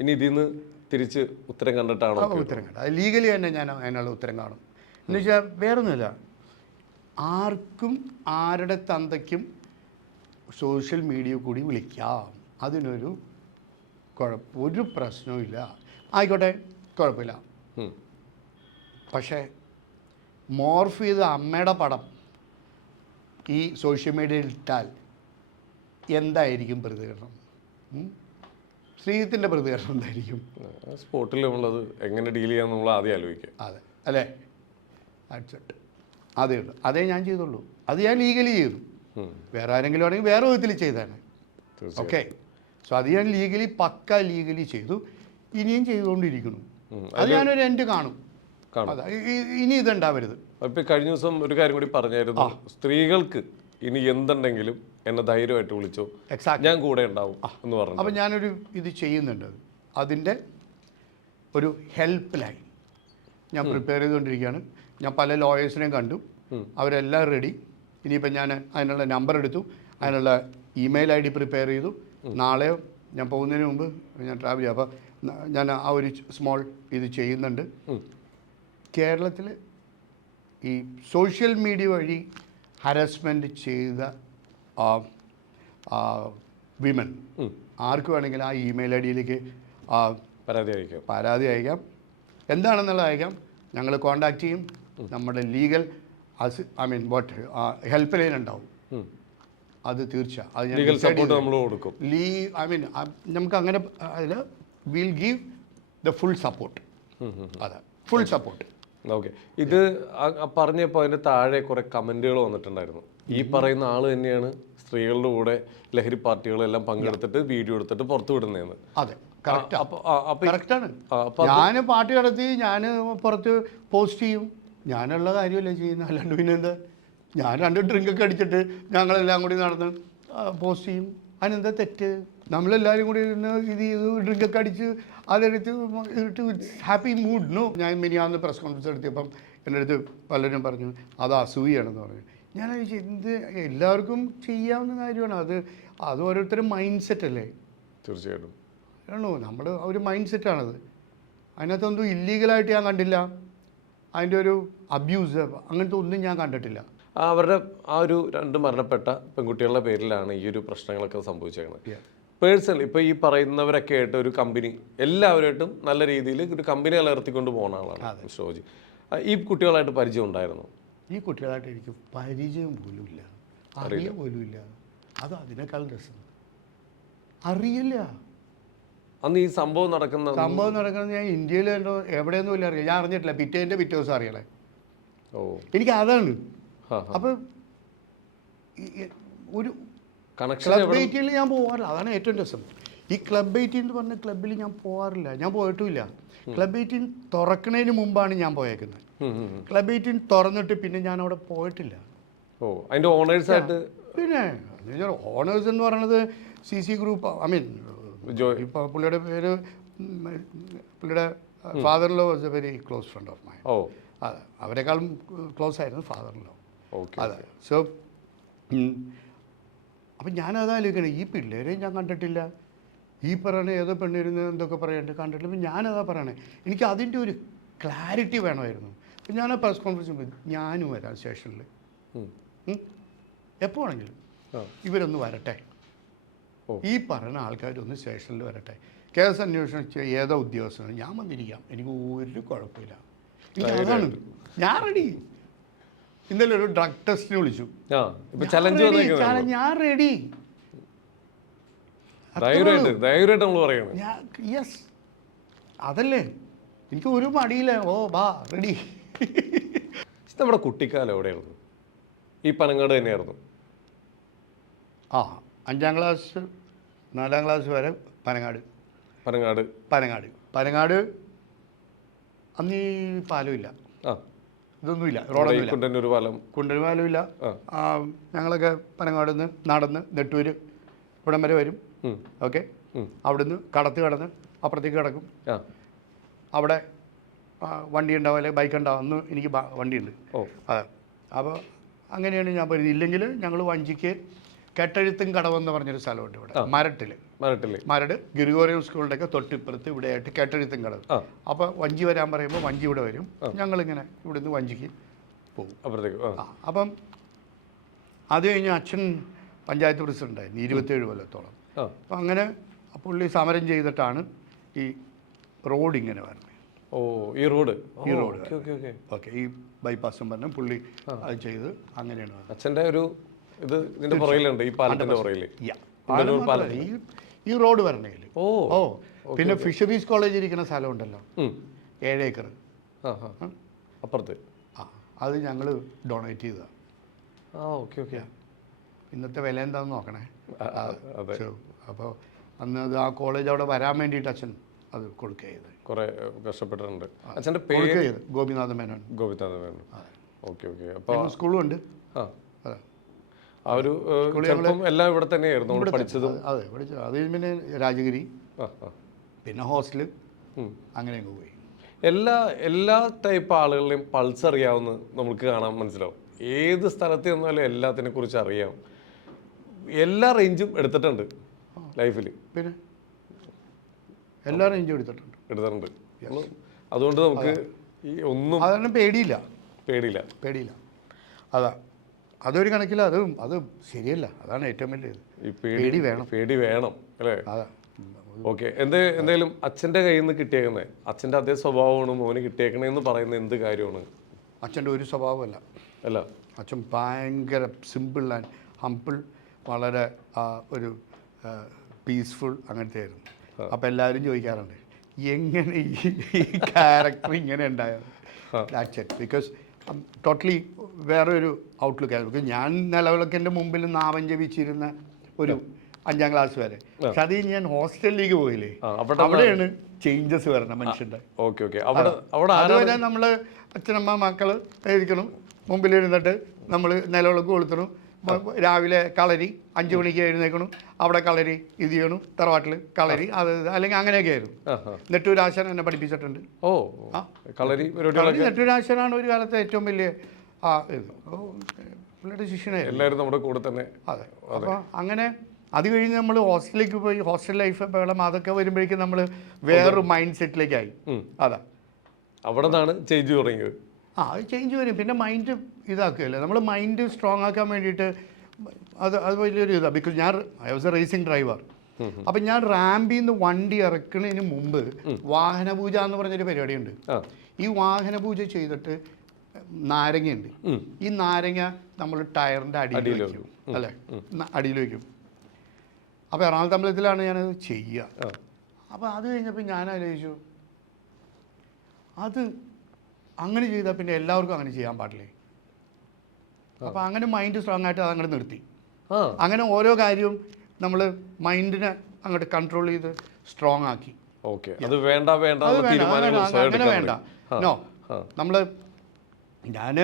ഇനി ഇതിൽ നിന്ന് തിരിച്ച് ഉത്തരം കണ്ടിട്ടാണോ? ഉത്തരം കണ്ട അത് ലീഗലി തന്നെ ഞാൻ അതിനുള്ള ഉത്തരം കാണും. എന്ന് വെച്ചാൽ വേറൊന്നുമില്ല. ആർക്കും ആരുടെ തന്തയ്ക്കും സോഷ്യൽ മീഡിയ കൂടി വിളിക്കാം. അതിനൊരു ഒരു പ്രശ്നവുമില്ല. ആയിക്കോട്ടെ, കുഴപ്പമില്ല. പക്ഷേ മോർഫ് ചെയ്ത അമ്മയുടെ പടം ഈ സോഷ്യൽ മീഡിയയിൽ ഇട്ടാൽ എന്തായിരിക്കും പ്രതികരണം? ശ്രീജിത്തിൻ്റെ പ്രതികരണം എന്തായിരിക്കും? സ്പോട്ടിൽ നമ്മളത് എങ്ങനെ ഡീൽ ചെയ്യാൻ നമ്മൾ ആദ്യം ആലോചിക്കുക. അതെ അല്ലേ, അതേ ഉള്ളൂ. അതേ ഞാൻ ചെയ്തുള്ളൂ. അത് ഞാൻ ലീഗലി ചെയ്തു. വേറെ ആരെങ്കിലും ആണെങ്കിൽ വേറെ വിധത്തിൽ ചെയ്താണ്. ഓക്കെ, സോ അത് ഞാൻ പക്ക ലീഗലി ചെയ്തു. ഇനിയും ചെയ്തുകൊണ്ടിരിക്കുന്നു. അത് ഞാനൊരു എൻഡ് കാണും. അതാ ഇനി ഇതുണ്ടാവരുത്. ഇപ്പം കഴിഞ്ഞ ദിവസം ഒരു കാര്യം കൂടി പറഞ്ഞായിരുന്നു, സ്ത്രീകൾക്ക് ഇനി എന്തുണ്ടെങ്കിലും എന്നെ ധൈര്യമായിട്ട് വിളിച്ചോ, ഞാൻ കൂടെ ഉണ്ടാവും എന്ന് പറഞ്ഞു. അപ്പം ഞാനൊരു ഇത് ചെയ്യുന്നുണ്ട്. അതിൻ്റെ ഒരു ഹെൽപ്പ് ലൈൻ ഞാൻ പ്രിപ്പയർ ചെയ്തുകൊണ്ടിരിക്കുകയാണ്. ഞാൻ പല ലോയേഴ്സിനെയും കണ്ടു, അവരെല്ലാം റെഡി. ഇനിയിപ്പോൾ ഞാൻ അതിനുള്ള നമ്പർ എടുത്തു, അതിനുള്ള ഇമെയിൽ ID പ്രിപ്പയർ ചെയ്തു. നാളെയോ ഞാൻ പോകുന്നതിന് മുമ്പ് ഞാൻ ട്രാവൽ ചെയ്യാം. അപ്പോൾ ഞാൻ ആ ഒരു സ്മോൾ ഇത് ചെയ്യുന്നുണ്ട്. കേരളത്തിൽ ഈ സോഷ്യൽ മീഡിയ വഴി ഹരാസ്മെൻറ്റ് ചെയ്ത വിമൻ ആർക്ക് വേണമെങ്കിലും ആ ഇമെയിൽ IDയിലേക്ക് പരാതി അയക്കാം. എന്താണെന്നുള്ളത് അയക്കാം. ഞങ്ങൾ കോണ്ടാക്ട് ചെയ്യും. നമ്മുടെ ലീഗൽ ഹെൽപ്പ് ലൈൻ ഉണ്ടാവും. അത് തീർച്ച അത് ലീഗൽ സപ്പോർട്ട് നമ്മൾ കൊടുക്കും. നമുക്ക് അങ്ങനെ അതിൽ will give the full support. അതെ, ഫുൾ സപ്പോർട്ട്. ഓക്കെ, ഇത് പറഞ്ഞപ്പോൾ അതിൻ്റെ താഴെ കുറെ കമൻറ്റുകൾ വന്നിട്ടുണ്ടായിരുന്നു. ഈ പറയുന്ന ആൾ തന്നെയാണ് സ്ത്രീകളുടെ കൂടെ ലഹരി പാർട്ടികളെല്ലാം പങ്കെടുത്തിട്ട് വീഡിയോ എടുത്തിട്ട് പുറത്തു വിടുന്നതെന്ന്. അതെ, കറക്റ്റാണ്. ഞാൻ പാർട്ടി നടത്തി, ഞാൻ പുറത്ത് പോസ്റ്റ് ചെയ്യും. ഞാനുള്ള കാര്യമല്ലേ ചെയ്യുന്നത്, അല്ലാണ്ട് പിന്നെ എന്താ? ഞാൻ 2 ഡ്രിങ്കൊക്കെ അടിച്ചിട്ട് ഞങ്ങളെല്ലാം കൂടി നടന്ന് പോസ്റ്റ് ചെയ്യും. അതിനെന്താ തെറ്റ്? നമ്മളെല്ലാവരും കൂടി ഇരുന്ന് ഇത് ചെയ്ത് ഡ്രിങ്കൊക്കെ അടിച്ച് അതെടുത്ത് ഹാപ്പി മൂഡ്. നോ, ഞാൻ മിനിയാന്ന് പ്രസ് കോൺഫറൻസ് നടത്തിയപ്പം എൻ്റെ അടുത്ത് പലരും പറഞ്ഞു അത് അസൂയാണെന്ന് പറഞ്ഞു. ഞാൻ എന്ത്, എല്ലാവർക്കും ചെയ്യാവുന്ന കാര്യമാണ് അത് ഓരോരുത്തരും മൈൻഡ് സെറ്റ് അല്ലേ? തീർച്ചയായിട്ടും ആണോ, നമ്മൾ ഒരു മൈൻഡ് സെറ്റാണത്. അതിനകത്തൊന്നും ഇല്ലീഗലായിട്ട് ഞാൻ കണ്ടില്ല. അതിൻ്റെ ഒരു അബ്യൂസ് അങ്ങനത്തെ ഒന്നും ഞാൻ കണ്ടിട്ടില്ല. അവരുടെ ആ ഒരു 2 മരണപ്പെട്ട പെൺകുട്ടികളുടെ പേരിലാണ് ഈ ഒരു പ്രശ്നങ്ങളൊക്കെ സംഭവിച്ചേക്കുന്നത്. പേഴ്സണലി ഇപ്പോൾ ഈ പറയുന്നവരൊക്കെ ആയിട്ട് ഒരു കമ്പനി എല്ലാവരുമായിട്ടും നല്ല രീതിയിൽ ഒരു കമ്പനി നിലനിർത്തിക്കൊണ്ട് പോകുന്ന ആളാണ് ഷോജി. ഈ കുട്ടികളായിട്ട് പരിചയം ഉണ്ടായിരുന്നു? ഈ കുട്ടികളായിട്ട് എനിക്ക് പരിചയം പോലും ഇല്ല, അറിയ പോലും ഇല്ല. അത് അതിനേക്കാൾ രസം, അറിയില്ല. അന്ന് ഈ സംഭവം നടക്കുന്നത് ഞാൻ ഇന്ത്യയിൽ എവിടെയൊന്നും ഇല്ല അറിയാം. ഞാൻ അറിഞ്ഞിട്ടില്ല. പിറ്റേ ദിവസം അറിയണേ. ഓ, എനിക്ക് അതാണ്. അപ്പം ഒരു ക്ലബ് 18 ഞാൻ പോകാറില്ല. അതാണ് ഏറ്റവും രസം. ഈ ക്ലബ് 18 എന്ന് പറഞ്ഞ ക്ലബ്ബിൽ ഞാൻ പോകാറില്ല, ഞാൻ പോയിട്ടുമില്ല. ക്ലബ് 18 തുറക്കുന്നതിന് മുമ്പാണ് ഞാൻ പോയേക്കുന്നത്. ക്ലബ് 18 തുറന്നിട്ട് പിന്നെ ഞാൻ അവിടെ പോയിട്ടില്ല. ഓ, അതിൻ്റെ ഓണേഴ്സായിട്ട്? പിന്നെ ഓണേഴ്സ് എന്ന് പറയുന്നത് CC ഗ്രൂപ്പ്. ഇപ്പോൾ പുള്ളിയുടെ പേര്, പുള്ളിയുടെ father law was a very close friend of mine. ഓ, അതെ, അവരെക്കാളും ക്ലോസ് ആയിരുന്നു ഫാദർ ലോ. അതെ. സോ അപ്പം ഞാനതാലോചിക്കണം, ഈ പിള്ളേരെ ഞാൻ കണ്ടിട്ടില്ല. ഈ പറയണ ഏതോ പെണ്ണിരുന്ന് എന്തൊക്കെ പറയണ്ട് കണ്ടിട്ടില്ല. അപ്പം ഞാനതാ പറയണേ, എനിക്ക് അതിൻ്റെ ഒരു ക്ലാരിറ്റി വേണമായിരുന്നു. അപ്പം ഞാൻ പ്രസ് കോൺഫറൻസ് ഞാനും വരാം സ്റ്റേഷനിൽ, എപ്പോൾ വേണമെങ്കിലും ഇവരൊന്ന് വരട്ടെ. ഈ പറയുന്ന ആൾക്കാരൊന്ന് സ്റ്റേഷനിൽ വരട്ടെ. കേസ് അന്വേഷണം ഏതോ ഉദ്യോഗസ്ഥനാണ്, ഞാൻ വന്നിരിക്കാം, എനിക്ക് ഒരു കുഴപ്പമില്ല. അതാണ് ഞാൻ റെഡി. ഇന്നലെ ഒരു ഡ്രഗ് ടെസ്റ്റിന് വിളിച്ചു, ഞാൻ റെഡി. യെസ്, അതല്ലേ, എനിക്ക് ഒരു മടിയില്ല. ഓ വാ, റെഡി. നമ്മുടെ കുട്ടിക്കാലം എവിടെയായിരുന്നു? ഈ പനങ്ങാട് തന്നെയായിരുന്നു? 5ാം ക്ലാസ് 4ാം ക്ലാസ് വരെ പനങ്ങാട്. അന്ന് ഈ പാലമില്ല, ഇതൊന്നുമില്ല, റോഡൊന്നുമില്ല, കുണ്ടൊരു പാലമില്ല. ഞങ്ങളൊക്കെ പനങ്ങാട് നിന്ന് നടന്ന് നെട്ടൂര് ഇവിടം വരെ വരും. ഓക്കെ, അവിടുന്ന് കടന്ന് അപ്പുറത്തേക്ക് കിടക്കും. അവിടെ വണ്ടി ഉണ്ടാവും, അല്ലെങ്കിൽ ബൈക്ക് ഉണ്ടാവും. അന്ന് എനിക്ക് വണ്ടിയുണ്ട്. അതെ, അപ്പോൾ അങ്ങനെയാണ് ഞാൻ പറയുന്നത്. ഇല്ലെങ്കിൽ ഞങ്ങൾ വഞ്ചിക്ക് കെട്ടെഴുത്തും കടവെന്ന് പറഞ്ഞൊരു സ്ഥലമുണ്ട് ഇവിടെ, മരട് ഗിരിഗോറിയം സ്കൂളിൻ്റെ ഒക്കെ തൊട്ടിപ്പുറത്ത് ഇവിടെയായിട്ട് കെട്ടെഴുത്തും കടവ്. അപ്പോൾ വഞ്ചി വരാൻ പറയുമ്പോൾ വഞ്ചി ഇവിടെ വരും. ഞങ്ങളിങ്ങനെ ഇവിടുന്ന് വഞ്ചിക്ക് പോകും. അപ്പം അത് കഴിഞ്ഞ് അച്ഛൻ പഞ്ചായത്ത് പ്രസിഡൻ്റായിരുന്നു 27 കൊല്ലത്തോളം. ആ അപ്പം അങ്ങനെ പുള്ളി സമരം ചെയ്തിട്ടാണ് ഈ റോഡ് ഇങ്ങനെ വരുന്നത്. ഓ ഈ റോഡ് ഈ road okay okay okay okay ഈ ബൈപ്പാസും പറഞ്ഞ് പുള്ളി അത് ചെയ്ത് അങ്ങനെയാണ് വന്നത്. അച്ഛൻ്റെ ഒരു ഇത് ഇതിന്റെ പുറകിലുണ്ട്, ഈ പാലത്തിന്റെ പുറകിൽ. Yeah. പാലം മാത്രമല്ല, ഈ റോഡ് വരണേല്. ഓ ഓ പിന്നെ ഫിഷറീസ് കോളേജ് ഇരിക്കുന്ന സ്ഥലം ഉണ്ടല്ലോ, 7 ഏക്കർ. ആ ആ അപ്പുറത്ത്. ആ അത് ഞങ്ങൾ ഡൊണേറ്റ് ചെയ്തതാണ്. ആ ഓക്കെ ഓക്കെ. ഇന്നത്തെ വില എന്താണെന്ന് നോക്കണേ. അതെ. അപ്പോൾ അന്ന് അത് ആ കോളേജ് അവിടെ വരാൻ വേണ്ടിയിട്ട് അച്ഛൻ അത് കൊടുക്കുക ചെയ്ത് കുറെ കഷ്ടപ്പെട്ടിട്ടുണ്ട്. അച്ഛൻ്റെ കൊടുക്കുക പേര് ചെയ്ത് ഗോപിനാഥ മേനോൻ. ഗോപിനാഥ മേനോൻ. Okay okay. അപ്പോൾ സ്കൂളും ഉണ്ട്. ആ അതെ, ആ ഒരു ചെറുപ്പം എല്ലാം ഇവിടെ തന്നെയായിരുന്നു നമ്മൾ പഠിച്ചതും. അതെ പഠിച്ചത്. അത് പിന്നെ രാജഗിരി, ആ ആ പിന്നെ ഹോസ്റ്റല്, അങ്ങനെ അങ്ങ് പോയി. എല്ലാ ടൈപ്പ് ആളുകളുടെയും പൾസ് അറിയാവുന്ന നമുക്ക് കാണാൻ മനസ്സിലാവും. ഏത് സ്ഥലത്ത് ചെന്നാലും എല്ലാത്തിനെ കുറിച്ച് അറിയാം. എല്ലാ റേഞ്ചും എടുത്തിട്ടുണ്ട് ലൈഫിൽ. പിന്നെ എല്ലാ റേഞ്ചും എടുത്തിട്ടുണ്ട്. അതുകൊണ്ട് നമുക്ക് ഈ ഒന്നും അതാണ് പേടിയില്ല. പേടിയില്ല. അതാ അതൊരു കണക്കില്ല. അത് ശരിയല്ല. അതാണ് ഏറ്റവും വലിയ ഇത്. ഈ പേടി വേണം അല്ലേ? അതാ. ഓക്കെ. എന്തായാലും അച്ഛൻ്റെ കയ്യിൽ നിന്ന് കിട്ടിയേക്കുന്നത്, അച്ഛൻ്റെ അതേ സ്വഭാവമാണ് മോന് കിട്ടിയേക്കണേന്ന് പറയുന്നത് എന്ത് കാര്യമാണ്? അച്ഛൻ്റെ ഒരു സ്വഭാവമല്ല. അല്ല, അച്ഛൻ ഭയങ്കര സിമ്പിൾ ആൻഡ് ഹംപിൾ, വളരെ ഒരു പീസ്ഫുൾ അങ്ങനത്തെ ആയിരുന്നു. അപ്പോൾ എല്ലാവരും ചോദിക്കാറുണ്ട് എങ്ങനെ ഈ ക്യാരക്ടർ ഇങ്ങനെ ഉണ്ടായത്. That's it. ബിക്കോസ് ടോട്ടലി വേറെ ഒരു ഔട്ട്ലുക്ക് ആയിരുന്നു. ബിക്കോസ് ഞാൻ നിലവിളക്ക് എൻ്റെ മുമ്പിൽ നാവം ജപിച്ചിരുന്ന ഒരു 5ാം ക്ലാസ് വരെ. പക്ഷെ അത് ഞാൻ ഹോസ്റ്റലിലേക്ക് പോയില്ലേ, അവിടെയാണ് ചേഞ്ചസ് വരണം മനുഷ്യൻ്റെ. Okay okay. അതുവരെ നമ്മൾ അച്ഛനമ്മ മക്കൾ ഇരിക്കണം, മുമ്പിലിരുന്നിട്ട് നമ്മൾ നിലവിളക്ക് കൊളുത്തണം, രാവിലെ കളരി 5 മണിക്ക് എഴുന്നേക്കണം, അവിടെ കളരി ഇത് ചെയ്യണം, തറവാട്ടിൽ കളരി അത് അല്ലെങ്കിൽ അങ്ങനെയൊക്കെ ആയിരുന്നു. നെട്ടൂരാശൻ എന്നെ പഠിപ്പിച്ചിട്ടുണ്ട്. ഓ കളരി നെട്ടൂരാശനാണ് ഒരു കാലത്തെ ഏറ്റവും വലിയ ഇത്. പുള്ളിയുടെ ശിഷ്യനായിരുന്നു. എല്ലാവരും നമ്മുടെ കൂടെ തന്നെ. അതെ. അപ്പോൾ അങ്ങനെ അത് കഴിഞ്ഞ് നമ്മൾ ഹോസ്റ്റലിലേക്ക് പോയി. ഹോസ്റ്റൽ ലൈഫ് ബഹളം അതൊക്കെ വരുമ്പോഴേക്കും നമ്മൾ വേറൊരു മൈൻഡ് സെറ്റിലേക്കായി. അതാ അവിടെ നിന്നാണ് ചേഞ്ച് തുടങ്ങിയത്. അത് ചേഞ്ച് വരും. പിന്നെ മൈൻഡ് ഇതാക്കുകയല്ലേ, നമ്മൾ മൈൻഡ് സ്ട്രോങ് ആക്കാൻ വേണ്ടിയിട്ട് അത് വലിയൊരു ഇതാണ്. Because I was a racing driver. അപ്പം ഞാൻ റാമ്പിൽ നിന്ന് വണ്ടി ഇറക്കുന്നതിന് മുമ്പ് വാഹനപൂജ എന്ന് പറഞ്ഞൊരു പരിപാടിയുണ്ട്. ഈ വാഹനപൂജ ചെയ്തിട്ട് നാരങ്ങയുണ്ട്. ഈ നാരങ്ങ നമ്മൾ ടയറിൻ്റെ അടിയിൽ വയ്ക്കും, അല്ലേ, അടിയിൽ വയ്ക്കും. അപ്പോൾ എറണാകുളത്ത് അമ്പലത്തിലാണ് ഞാനത് ചെയ്യുക. അപ്പോൾ അത് കഴിഞ്ഞപ്പോൾ ഞാൻ ആലോചിച്ചു, അത് അങ്ങനെ ചെയ്താൽ പിന്നെ എല്ലാവർക്കും അങ്ങനെ ചെയ്യാൻ പാടില്ലേ. അപ്പോൾ അങ്ങനെ മൈൻഡ് സ്ട്രോങ് ആയിട്ട് അതങ്ങോട്ട് നിർത്തി. അങ്ങനെ ഓരോ കാര്യവും നമ്മൾ മൈൻഡിനെ അങ്ങോട്ട് കൺട്രോൾ ചെയ്ത് സ്ട്രോങ് ആക്കി. ഓക്കെ. അത് വേണ്ട അങ്ങനെ വേണ്ട. നോ, നമ്മൾ ഞാൻ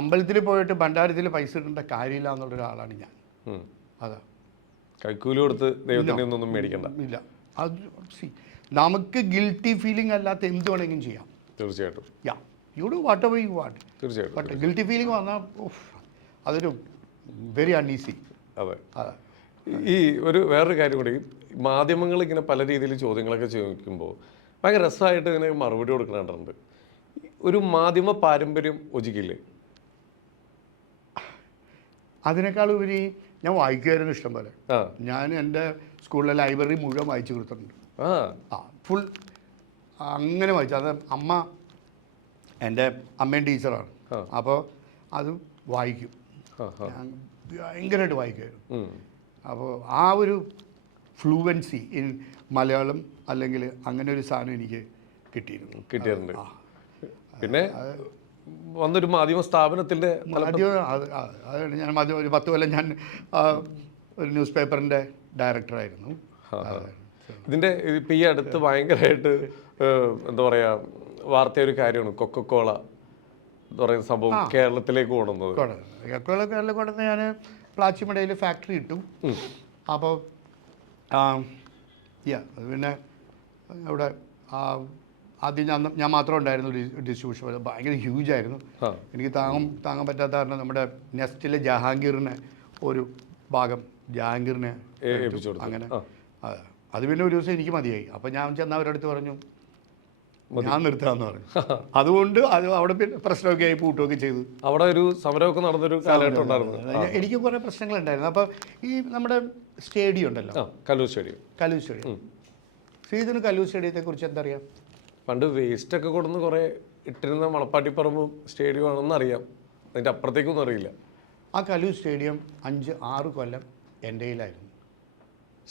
അമ്പലത്തിൽ പോയിട്ട് ഭണ്ഡാരത്തിൽ പൈസ ഇടേണ്ട കാര്യമില്ല എന്നുള്ളൊരാളാണ് ഞാൻ. അതാ, കൈക്കൂലി കൊടുത്ത് ദൈവത്തിൻ്റെ ഒന്നും മേടിക്കണ്ട. ഇല്ല. അത് നമുക്ക് ഗിൽറ്റി ഫീലിംഗ് അല്ലാത്ത എന്ത് വേണമെങ്കിലും ചെയ്യാം. തീർച്ചയായിട്ടും. You do what ever you want. തീർച്ചയായിട്ടും. ബട്ട് ഗിൽറ്റി ഫീലിംഗ് വന്നാൽ അതൊരു വെരി അൺഈസി. അതെ. ഈ വേറൊരു കാര്യം കൂടി, മാധ്യമങ്ങൾ ഇങ്ങനെ പല രീതിയിൽ ചോദ്യങ്ങളൊക്കെ ചോദിക്കുമ്പോൾ ഭയങ്കര രസമായിട്ട് ഇങ്ങനെ മറുപടി കൊടുക്കുന്നുണ്ട്. ഒരു മാധ്യമ പാരമ്പര്യം ഒതുക്കില്ലേ? അതിനേക്കാൾ ഉപരി ഞാൻ വായിക്കുമായിരുന്നു ഇഷ്ടം പോലെ. ഞാൻ എൻ്റെ സ്കൂളിലെ ലൈബ്രറി മുഴുവൻ വായിച്ചു കൊടുത്തിട്ടുണ്ട്. ഫുൾ അങ്ങനെ വായിച്ചു. അത് എൻ്റെ അമ്മയും ടീച്ചറാണ്. അപ്പോൾ അത് വായിക്കും. ഞാൻ ഭയങ്കരമായിട്ട് വായിക്കുമായിരുന്നു. അപ്പോൾ ആ ഒരു ഫ്ലൂവൻസി ഇൻ മലയാളം അല്ലെങ്കിൽ അങ്ങനെ ഒരു സാധനം എനിക്ക് കിട്ടിയിട്ടുണ്ട്. പിന്നെ വന്നൊരു മാധ്യമ സ്ഥാപനത്തിൻ്റെ അതാണ് ഞാൻ ഒരു 10 കൊല്ലം ഞാൻ ഒരു ന്യൂസ് പേപ്പറിൻ്റെ ഡയറക്ടറായിരുന്നു. ഇതിൻ്റെ ഇപ്പം ഈ അടുത്ത് ഭയങ്കരമായിട്ട് എന്താ പറയുക വാർത്തയൊരു കാര്യമാണ് കൊക്കക്കോള എന്ന് പറയുന്ന സംഭവം കേരളത്തിലേക്ക് കൊണ്ടുവന്നത്. കേരളത്തിൽ കൊണ്ടുവന്ന് ഞാൻ പ്ലാച്ചിമടയിൽ ഫാക്ടറി ഇട്ടു. അപ്പോൾ അത് പിന്നെ അവിടെ ആദ്യം ഞാൻ മാത്രം ഉണ്ടായിരുന്നു ഡിസ്ട്രിബ്യൂഷൻ. ഭയങ്കര ഹ്യൂജ് ആയിരുന്നു. എനിക്ക് താങ്ങാൻ പറ്റാത്ത കാരണം നമ്മുടെ നെസ്റ്റിലെ ജഹാംഗീറിനെ ഒരു ഭാഗം ജഹാംഗീറിനെ അങ്ങനെ അത് പിന്നെ ഒരു ദിവസം എനിക്ക് മതിയായി. അപ്പോൾ ഞാൻ ചെന്ന് അവരുടെ അടുത്ത് പറഞ്ഞു, ഞാൻ നിർത്താമെന്ന് പറഞ്ഞു. അതുകൊണ്ട് അത് അവിടെ പിന്നെ പ്രശ്നമൊക്കെ ആയി പൂട്ടുകയൊക്കെ ചെയ്തു. അവിടെ ഒരു സമരമൊക്കെ നടന്നൊരു കാലഘട്ടം ഉണ്ടായിരുന്നു. എനിക്ക് കുറേ പ്രശ്നങ്ങളുണ്ടായിരുന്നു. അപ്പോൾ ഈ നമ്മുടെ സ്റ്റേഡിയം ഉണ്ടല്ലോ, കല്ലൂർ സ്റ്റേഡിയം. ശ്രീധന് കല്ലൂർ സ്റ്റേഡിയത്തെക്കുറിച്ച് എന്താ അറിയാം? പണ്ട് വേസ്റ്റൊക്കെ കൊടുന്ന് കുറേ ഇട്ടിരുന്ന മണപ്പാട്ടിപ്പറമ്പും സ്റ്റേഡിയം ആണെന്ന് അറിയാം. അതിൻ്റെ അപ്പുറത്തേക്കൊന്നും അറിയില്ല. ആ കല്ലൂർ സ്റ്റേഡിയം 5-6 കൊല്ലം എൻ്റെ കയ്യിലായിരുന്നു.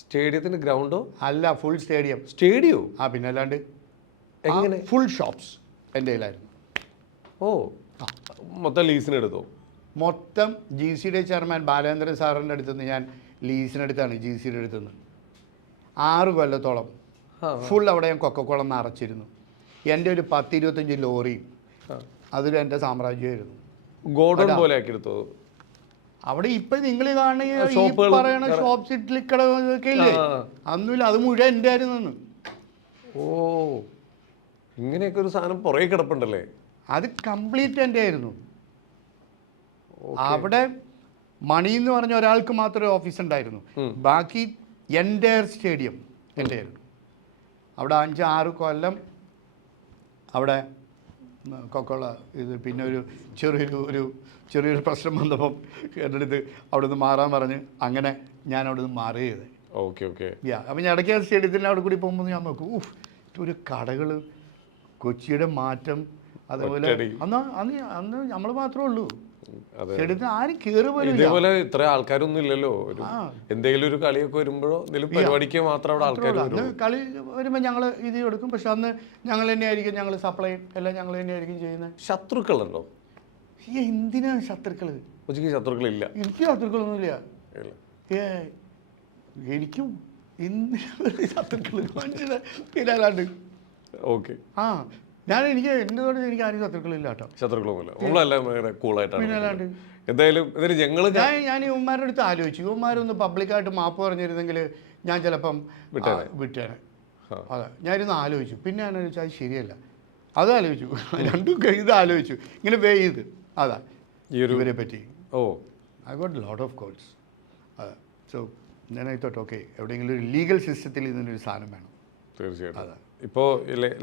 സ്റ്റേഡിയത്തിൻ്റെ ഗ്രൗണ്ടോ? അല്ല, ഫുൾ സ്റ്റേഡിയം. സ്റ്റേഡിയോ? പിന്നെ അല്ലാണ്ട് എങ്ങനെ? ഫുൾ ഷോപ്സ് എൻ്റെ കയ്യിലായിരുന്നു. ഓ, മൊത്തം ലീസിനെടുത്തോ? മൊത്തം GCD ചെയർമാൻ ബാലേന്ദ്രൻ സാറിൻ്റെ അടുത്തുനിന്ന് ഞാൻ ലീസിനെടുത്താണ്. GCD അടുത്തുനിന്ന് 6 കൊല്ലത്തോളം ഫുൾ അവിടെ ഞാൻ കൊക്കക്കോള നിറച്ചിരുന്നു. എൻ്റെ ഒരു 10-25 ലോറിയും അതിൽ എൻ്റെ സാമ്രാജ്യമായിരുന്നു. ഗോഡൗൺ പോലെ ആക്കി എടുത്തോ? അവിടെ ഇപ്പം നിങ്ങൾ കാണുന്ന പറയണ ഷോപ്പ് സിറ്റിലിക്കട ഒക്കെ ഇല്ലേ, അന്നുമില്ല. അത് മുഴുവൻ എൻ്റെ ആയിരുന്നു. ഓ, ഇങ്ങനെയൊക്കെ ഒരു സാധനം പുറകെ കിടപ്പുണ്ടല്ലേ? അത് കംപ്ലീറ്റ് എൻ്റെ ആയിരുന്നു. അവിടെ മണി എന്ന് പറഞ്ഞ ഒരാൾക്ക് മാത്രമേ ഓഫീസ് ഉണ്ടായിരുന്നു. ബാക്കി എൻ്റയർ സ്റ്റേഡിയം എൻ്റെ ആയിരുന്നു. അവിടെ 5-6 കൊല്ലം അവിടെ കൊക്കോള ഇത്. പിന്നെ ഒരു ചെറിയൊരു പ്രശ്നം വന്നപ്പം എൻ്റെ അടുത്ത് അവിടെ നിന്ന് മാറാൻ പറഞ്ഞ് അങ്ങനെ ഞാൻ അവിടെ നിന്ന് മാറിയത്. ഓക്കെ. അപ്പം ഞാൻ ഇടയ്ക്ക് സ്റ്റേഡിയത്തിൻ്റെ അവിടെ കൂടി പോകുമ്പോൾ ഞാൻ നോക്കും, ഒരു കടകൾ, കൊച്ചിയുടെ മാറ്റം, അതുപോലെ അന്ന് നമ്മൾ മാത്രമേ ഉള്ളൂ സ്റ്റേഡിയത്തിന്. ആരും കയറി പോലും ഇതേപോലെ ഇത്ര ആൾക്കാരൊന്നും ഇല്ലല്ലോ. എന്തെങ്കിലും ഒരു കളിയൊക്കെ വരുമ്പോഴോ എന്തെങ്കിലും പരിപാടിക്ക് മാത്രം അവിടെ ആൾക്കാർ കളി വരുമ്പോൾ ഞങ്ങൾ ഇത് കൊടുക്കും. പക്ഷെ അന്ന് ഞങ്ങൾ തന്നെയായിരിക്കും, ഞങ്ങൾ സപ്ലൈ എല്ലാം ഞങ്ങൾ തന്നെയായിരിക്കും ചെയ്യുന്നത്. ശത്രുക്കളുണ്ടോ? എന്തിനാണ് ശത്രുക്കൾ? ശത്രുക്കളില്ല. എനിക്ക് ശത്രുക്കളൊന്നുമില്ല. എനിക്കും ശത്രുക്കൾ മനസ്സിലാണ്ട്. ഓക്കെ. എനിക്ക് ആരും ശത്രുക്കളില്ല കേട്ടോ. ശത്രുക്കളൊന്നുമില്ല. കൂളായിട്ടാണ്. എന്തായാലും ഞാൻ ഇവന്മാരുടെ അടുത്ത് ആലോചിച്ചു, ഇവന്മാരൊന്ന് പബ്ലിക്കായിട്ട് മാപ്പ് പറഞ്ഞിരുന്നെങ്കിൽ ഞാൻ ചിലപ്പം വിട്ടേനെ. അതെ, ഞാനിരുന്ന് ആലോചിച്ചു. പിന്നെ ഞാൻ ആലോചിച്ചു അത് ശരിയല്ല. അത് ആലോചിച്ചു, രണ്ടും ഇത് ആലോചിച്ചു, ഇങ്ങനെ വേ ചെയ്ത്. അതാ ഇവരെ പറ്റി. I got lot of calls. അതെ. സോ ഞാൻ തോട്ട് ഓക്കെ, എവിടെയെങ്കിലും ഒരു ലീഗൽ സിസ്റ്റത്തിൽ ഇതിനൊരു സാധനം വേണം. തീർച്ചയായിട്ടും. അതെ. ഇപ്പോൾ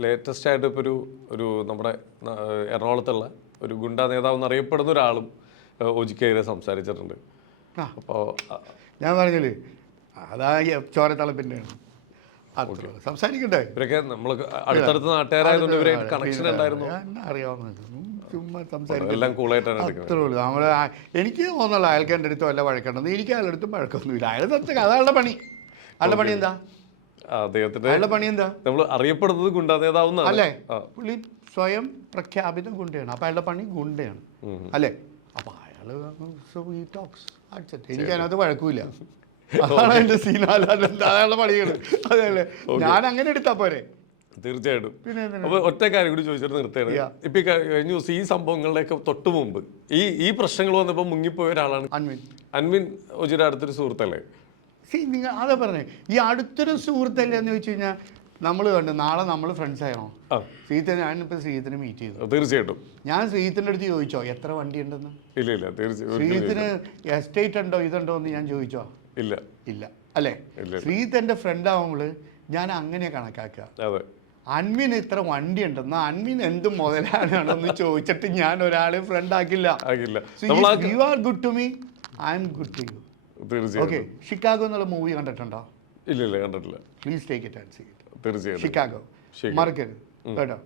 ലേറ്റസ്റ്റ് ആയിട്ട് ഇപ്പോൾ ഒരു നമ്മുടെ എറണാകുളത്തുള്ള ഒരു ഗുണ്ടാ നേതാവ് എന്നറിയപ്പെടുന്ന ഒരാളും ഒജിക്കെതിരെ സംസാരിച്ചിട്ടുണ്ട്. അപ്പോൾ ഞാൻ പറഞ്ഞില്ലേ, അതാ ചോരത്തളപ്പിൻ്റെയാണ്. സംസാരിക്കട്ടെ. ഇവരൊക്കെ നമ്മൾ അടുത്തടുത്ത നാട്ടുകാരായതുകൊണ്ട് ഇവരായിട്ട് കണക്ഷൻ ഉണ്ടായിരുന്നു. അറിയാവുന്നത് ചുമ്മാ സംസാരിക്കും. എല്ലാം കൂളായിട്ടാണ്. അത്രേ ഉള്ളൂ. നമ്മൾ എനിക്ക് തോന്നുന്നില്ല അയാൾക്ക് എൻ്റെ അടുത്ത് വല്ല വഴക്കുണ്ടെന്ന്. എനിക്ക് അയാളുടെ അടുത്തും വഴക്കൊന്നുമില്ല. അയാൾ സത്യം, അയാളുടെ പണി. അയാളുടെ പണി എന്താ? അദ്ദേഹത്തിന്റെ പണി എന്താ? നമ്മൾ അറിയപ്പെടുന്നത് ഗുണ്ടാ നേതാവ് അല്ലേ? പുള്ളി സ്വയം പ്രഖ്യാപിത ഗുണ്ടയാണ്. അപ്പം അയാളുടെ പണി ഗുണ്ടയാണ് അല്ലേ? അപ്പം അയാൾ എനിക്ക് അതിനകത്ത് വഴക്കൂല. അതാണ് എൻ്റെ സീൻ. അയാളുടെ പണികൾ. അതല്ലേ, ഞാൻ അങ്ങനെ എടുത്താൽ പോരെ? തീർച്ചയായിട്ടും. അപ്പൊ ഒറ്റ കാര്യം കൂടി ചോദിച്ചിട്ട് നിർത്തുകയാണ്. ഇപ്പൊ കഴിഞ്ഞ ദിവസം ഈ സംഭവങ്ങളുടെയൊക്കെ തൊട്ട് മുമ്പ് ഈ പ്രശ്നങ്ങൾ വന്നപ്പോൾ മുങ്ങിപ്പോയ ഒരാളാണ് അൻവിൻ. ഒജിയുടെ അടുത്തൊരു സുഹൃത്തല്ലേ? നിങ്ങൾ അതാ പറഞ്ഞേ, ഈ അടുത്തൊരു സുഹൃത്തല്ലേ എന്ന് ചോദിച്ചു കഴിഞ്ഞാൽ നമ്മൾ കണ്ടു. നാളെ നമ്മൾ ഫ്രണ്ട്സ് ആണോ? ഞാനിപ്പോൾ ശ്രീജിത്തിനെ മീറ്റ് ചെയ്തു. തീർച്ചയായിട്ടും. ഞാൻ ശ്രീജിത്തിൻ്റെ അടുത്ത് ചോദിച്ചോ എത്ര വണ്ടി ഉണ്ടെന്ന്? ഇല്ല. തീർച്ചയായും. ശ്രീജിത്തിന് എസ്റ്റേറ്റ് ഉണ്ടോ ഇതുണ്ടോ എന്ന് ഞാൻ ചോദിച്ചോ? ഇല്ല അല്ലേ? ശ്രീജിത്ത് എൻ്റെ ഫ്രണ്ട് ആവുമ്പോൾ ഞാൻ അങ്ങനെ കണക്കാക്കുക. അൻവിന് ഇത്ര വണ്ടി ഉണ്ടെന്ന്, അൻവിൻ എന്ത് മുതലാണെന്ന് ചോദിച്ചിട്ട് ഞാൻ ഒരാളെ ഫ്രണ്ട് ആക്കില്ല. You are good to me, I am good to you. Okay. Chicago എന്നുള്ള മൂവി കണ്ടിട്ടുണ്ടോ? ഇല്ല, കണ്ടിട്ടില്ല. Please take it and see it. തീർച്ചയായും. ഷിക്കാഗോ മറക്കരുത് കേട്ടോ.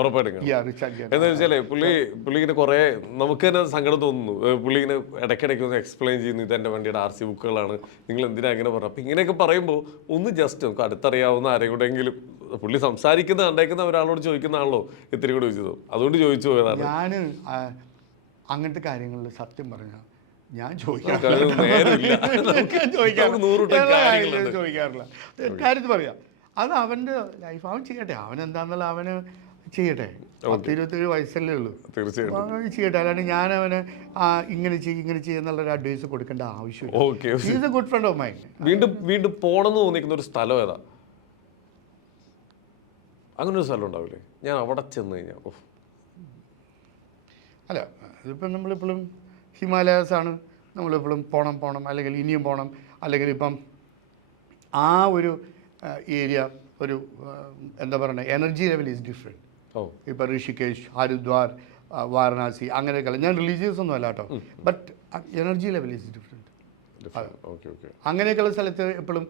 ഉറപ്പായിട്ടും. എന്താ വെച്ചാലേ പുള്ളി ഇങ്ങനെ കുറെ നമുക്ക് തന്നെ സങ്കടം തോന്നുന്നു. പുള്ളി ഇങ്ങനെ ഇടയ്ക്കിടയ്ക്ക് ഒന്ന് എക്സ്പ്ലെയിൻ ചെയ്യുന്നു, ഇതെൻ്റെ വണ്ടിയുടെ RC ബുക്കുകളാണ്, നിങ്ങൾ എന്തിനാ അങ്ങനെ പറഞ്ഞു. അപ്പം ഇങ്ങനെയൊക്കെ പറയുമ്പോൾ ഒന്ന് ജസ്റ്റ് നമുക്ക് അടുത്തറിയാവുന്ന ആരെങ്കിലും പുള്ളി സംസാരിക്കുന്ന കണ്ടേക്കുന്ന ഒരാളോട് ചോദിക്കുന്നതാണല്ലോ ഇത്തിരി കൂടി ചോദിച്ചത്. അതുകൊണ്ട് ചോദിച്ചു പോയതാണ്. ഞാൻ അങ്ങനത്തെ കാര്യങ്ങളിൽ സത്യം പറഞ്ഞാൽ ഞാൻ ചോദിക്കാറില്ല. കാര്യത്തിൽ പറയാം, അത് അവൻ്റെ ലൈഫ്, അവൻ ചെയ്യട്ടെ. അവനെന്താന്നുള്ള അവന് ചെയ്യട്ടെ. 20-27 വയസ്സല്ലേ ഉള്ളൂ. തീർച്ചയായിട്ടും ചെയ്യട്ടെ. അല്ലാണ്ട് ഞാൻ അവന് ഇങ്ങനെ ചെയ്യുന്നുള്ളൊരു അഡ്വൈസ് കൊടുക്കേണ്ട ആവശ്യമില്ല. Good friend of mine. വീണ്ടും പോണെന്ന് തോന്നിക്കുന്ന ഒരു സ്ഥലം ഏതാ? അങ്ങനെ ഒരു സ്ഥലം ഉണ്ടാവില്ലേ? ഞാൻ അവിടെ ചെന്ന് കഴിഞ്ഞാൽ അല്ല, ഇതിപ്പം നമ്മളിപ്പോഴും ഹിമാലയാസാണ് നമ്മളിപ്പോഴും പോണം, അല്ലെങ്കിൽ ഇനിയും പോകണം, അല്ലെങ്കിൽ ഇപ്പം ആ ഒരു ഏരിയ ഒരു എന്താ പറയുക എനർജി ലെവൽ ഈസ് ഡിഫറെൻറ്റ്. ഓ ഇപ്പോൾ ഋഷികേശ്, ഹരിദ്വാർ, വാരണാസി അങ്ങനെയൊക്കെയുള്ള, ഞാൻ റിലീജിയസ് ഒന്നും അല്ല കേട്ടോ, but energy level is different. Okay okay. അങ്ങനെയൊക്കെയുള്ള സ്ഥലത്ത് എപ്പോഴും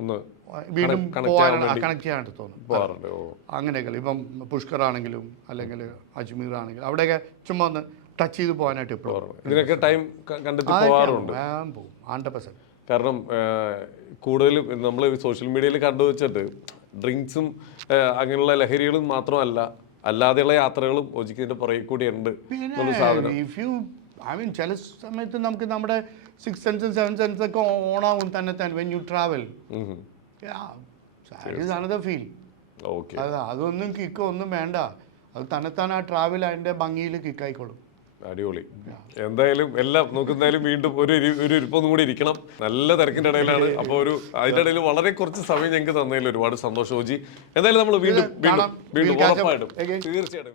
ഒന്ന് വീണ്ടും connect കണക്ട് ചെയ്യാനായിട്ട് തോന്നും. പോകാറുണ്ട്. ഓ അങ്ങനെയൊക്കെ ഇപ്പം പുഷ്കർ ആണെങ്കിലും അല്ലെങ്കിൽ അജ്മീർ ആണെങ്കിലും അവിടെയൊക്കെ ചുമ്മാ ഒന്ന് ടച്ച് ചെയ്ത് പോകാനായിട്ട് എപ്പോഴും പോകാറുണ്ട്. ഇതിനൊക്കെ ടൈം കണ്ടെത്തി പോകാറുണ്ട്. പോകും 100%. കാരണം കൂടുതലും നമ്മൾ സോഷ്യൽ മീഡിയയിൽ കണ്ടുവച്ചിട്ട് ഡ്രിങ്ക്സും അങ്ങനെയുള്ള ലഹരികളും മാത്രമല്ല, അല്ലാതെയുള്ള യാത്രകളും ഒജിക്കിന്റെ പുറകെ കൂടി ഉണ്ട് എന്നുള്ള സാധനം. ഇഫ് യു ചില സമയത്ത് നമുക്ക് നമ്മുടെ 6 സെൻസും 7 സെൻസ് ഒക്കെ ഓണാവും തന്നെ when you travel. Another feel. Okay. അതൊന്നും കിക്ക് ഒന്നും വേണ്ട, അത് തന്നെത്താൻ ആ ട്രാവൽ അതിന്റെ ഭംഗിയിൽ കിക്കായിക്കോളും. അടിപൊളി. എന്തായാലും എല്ലാം നോക്കുന്നതായാലും വീണ്ടും ഒരു ഇരിപ്പൊന്നും കൂടി ഇരിക്കണം. നല്ല തിരക്കിന്റെ ഇടയിലാണ്. അപ്പോൾ അതിന്റെ ഇടയിൽ വളരെ കുറച്ച് സമയം ഞങ്ങൾക്ക് തന്നതിൽ ഒരുപാട് സന്തോഷം ഓജി. എന്തായാലും നമ്മൾ വീണ്ടും ഉറപ്പായിട്ടും തീർച്ചയായിട്ടും